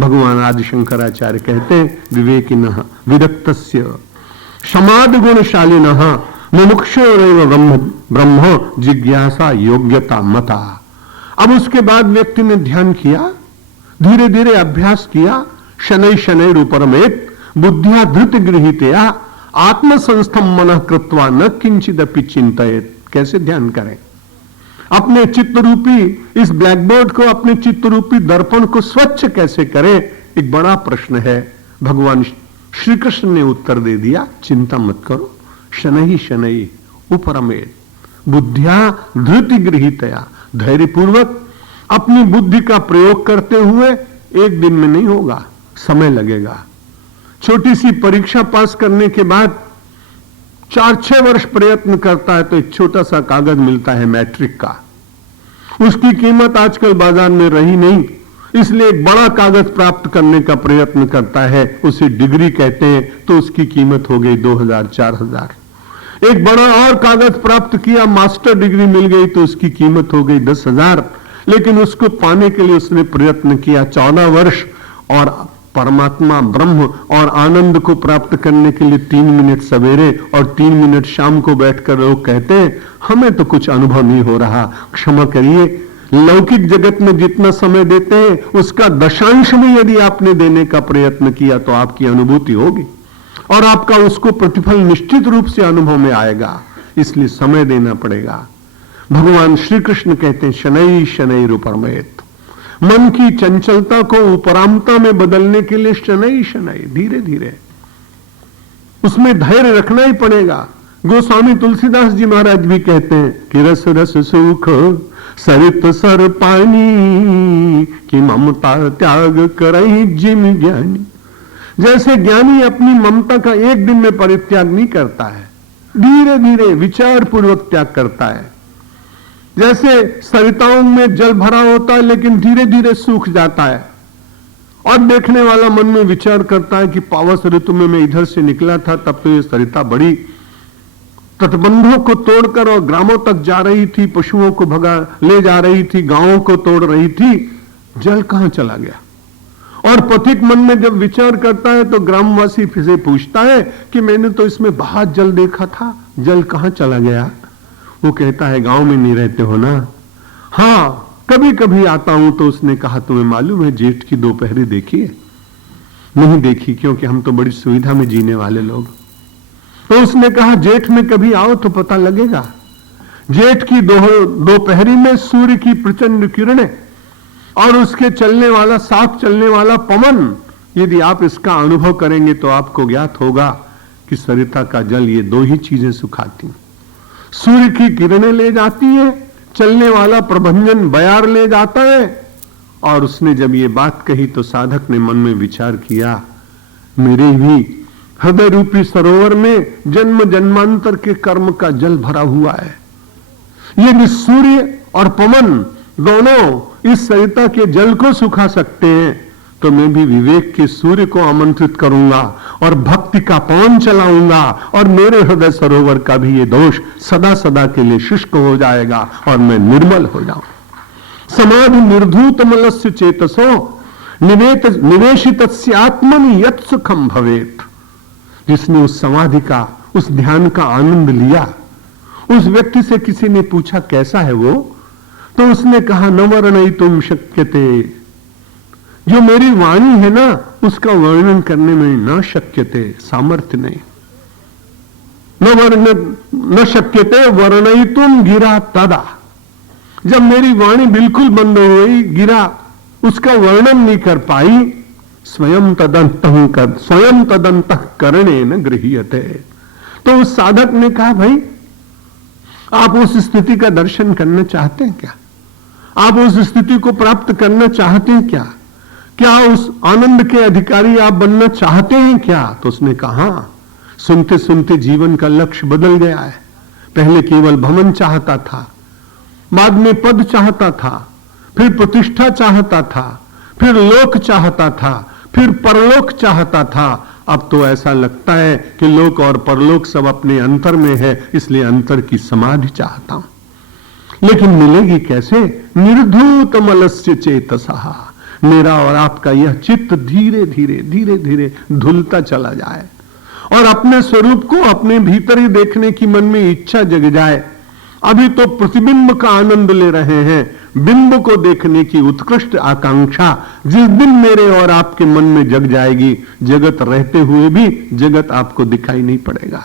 भगवान आदि शंकराचार्य कहते हैं विवेकिनः विदग्धस्य समाध गुणशालिनः मुमुक्षुरेव ब्रह्म जिज्ञासा योग्यता मता। अब उसके बाद व्यक्ति ने ध्यान किया, धीरे धीरे अभ्यास किया, शनै शनै रूपरमेत बुद्धिया धृत गृहीतया आत्मसंस्थम मनः कृत्वा न किंचिदपि चिंतयेत। कैसे ध्यान करें? अपने चित्त रूपी इस ब्लैक बोर्ड को, अपने चित्त रूपी दर्पण को स्वच्छ कैसे करें, एक बड़ा प्रश्न है। भगवान श्री कृष्ण ने उत्तर दे दिया, चिंता मत करो, शनै शनै उपरमेत बुद्धिया धृति गृहीतया, धैर्यपूर्वक अपनी बुद्धि का प्रयोग करते हुए, एक दिन में नहीं होगा, समय लगेगा। छोटी सी परीक्षा पास करने के बाद 4-6 वर्ष प्रयत्न करता है तो एक छोटा सा कागज मिलता है मैट्रिक का। उसकी कीमत आजकल बाजार में रही नहीं, इसलिए एक बड़ा कागज प्राप्त करने का प्रयत्न करता है, उसे डिग्री कहते हैं, तो उसकी कीमत हो गई 2000-4000। एक बड़ा और कागज प्राप्त किया, मास्टर डिग्री मिल गई, तो उसकी कीमत हो गई 10,000। लेकिन उसको पाने के लिए उसने प्रयत्न किया 14 वर्ष, और परमात्मा ब्रह्म और आनंद को प्राप्त करने के लिए 3 मिनट सवेरे और 3 मिनट शाम को बैठकर लोग कहते हैं हमें तो कुछ अनुभव नहीं हो रहा। क्षमा करिए, लौकिक जगत में जितना समय देते हैं उसका दशांश में यदि आपने देने का प्रयत्न किया तो आपकी अनुभूति होगी और आपका उसको प्रतिफल निश्चित रूप से अनुभव में आएगा। इसलिए समय देना पड़ेगा। भगवान श्री कृष्ण कहते हैं शनै शनै रूपरमेत, मन की चंचलता को उपरामता में बदलने के लिए शनै शनै, धीरे धीरे उसमें धैर्य रखना ही पड़ेगा। गोस्वामी तुलसीदास जी महाराज भी कहते हैं कि रस रस सुख सरित सर पानी कि ममता त्याग करई जिम ज्ञानी। जैसे ज्ञानी अपनी ममता का एक दिन में परित्याग नहीं करता है, धीरे धीरे विचार पूर्वक त्याग करता है। जैसे सरिताओं में जल भरा होता है लेकिन धीरे धीरे सूख जाता है, और देखने वाला मन में विचार करता है कि पावस ऋतु में मैं इधर से निकला था, तब तो ये सरिता बड़ी तटबंधों को तोड़कर और ग्रामों तक जा रही थी, पशुओं को भगा ले जा रही थी, गांवों को तोड़ रही थी, जल कहां चला गया? और पथिक मन में जब विचार करता है तो ग्रामवासी से पूछता है कि मैंने तो इसमें बहुत जल देखा था, जल कहां चला गया? वो कहता है गांव में नहीं रहते हो ना? हाँ, कभी कभी आता हूं। तो उसने कहा तुम्हें मालूम है जेठ की दोपहरी देखी है? नहीं देखी, क्योंकि हम तो बड़ी सुविधा में जीने वाले लोग। तो उसने कहा जेठ में कभी आओ तो पता लगेगा। जेठ की दोपहरी में सूर्य की प्रचंड किरणें और उसके चलने वाला साफ चलने वाला पवन, यदि आप इसका अनुभव करेंगे तो आपको ज्ञात होगा कि सरिता का जल ये 2 ही चीजें सुखाती। सूर्य की किरणें ले जाती है, चलने वाला प्रभंजन बयार ले जाता है। और उसने जब ये बात कही तो साधक ने मन में विचार किया, मेरे भी हृदय रूपी सरोवर में जन्म जन्मांतर के कर्म का जल भरा हुआ है। यदि सूर्य और पवन दोनों इस सरिता के जल को सुखा सकते हैं तो मैं भी विवेक के सूर्य को आमंत्रित करूंगा और भक्ति का पवन चलाऊंगा, और मेरे हृदय सरोवर का भी ये दोष सदा सदा के लिए शुष्क हो जाएगा और मैं निर्मल हो जाऊं। समाधि निर्धूत मलस्य चेतसो निवेशित आत्मन यत् सुखम भवेत। जिसने उस समाधि का, उस ध्यान का आनंद लिया, उस व्यक्ति से किसी ने पूछा कैसा है वो, तो उसने कहा न वर्णयितुं शक्यते। जो मेरी वाणी है ना उसका वर्णन करने में न शक्यते, सामर्थ्य नहीं। न शक्यते वर्णयितुं गिरा तदा। जब मेरी वाणी बिल्कुल बंद हो गई, गिरा उसका वर्णन नहीं कर पाई, स्वयं तदंतः करणे न गृह्यते। तो उस साधक ने कहा भाई आप उस स्थिति का दर्शन करना चाहते हैं क्या? आप उस स्थिति को प्राप्त करना चाहते हैं क्या? क्या उस आनंद के अधिकारी आप बनना चाहते हैं क्या? तो उसने कहा सुनते सुनते जीवन का लक्ष्य बदल गया है। पहले केवल भवन चाहता था, बाद में पद चाहता था, फिर प्रतिष्ठा चाहता था, फिर लोक चाहता था, फिर परलोक चाहता था। अब तो ऐसा लगता है कि लोक और परलोक सब अपने अंतर में है, इसलिए अंतर की समाधि चाहता हूं। लेकिन मिलेगी कैसे? निर्धूत मलस्य चेतसः, मेरा और आपका यह चित्त धीरे धीरे धीरे धीरे धुलता चला जाए और अपने स्वरूप को अपने भीतर ही देखने की मन में इच्छा जग जाए। अभी तो प्रतिबिंब का आनंद ले रहे हैं, बिंब को देखने की उत्कृष्ट आकांक्षा जिस दिन मेरे और आपके मन में जग जाएगी, जगत रहते हुए भी जगत आपको दिखाई नहीं पड़ेगा।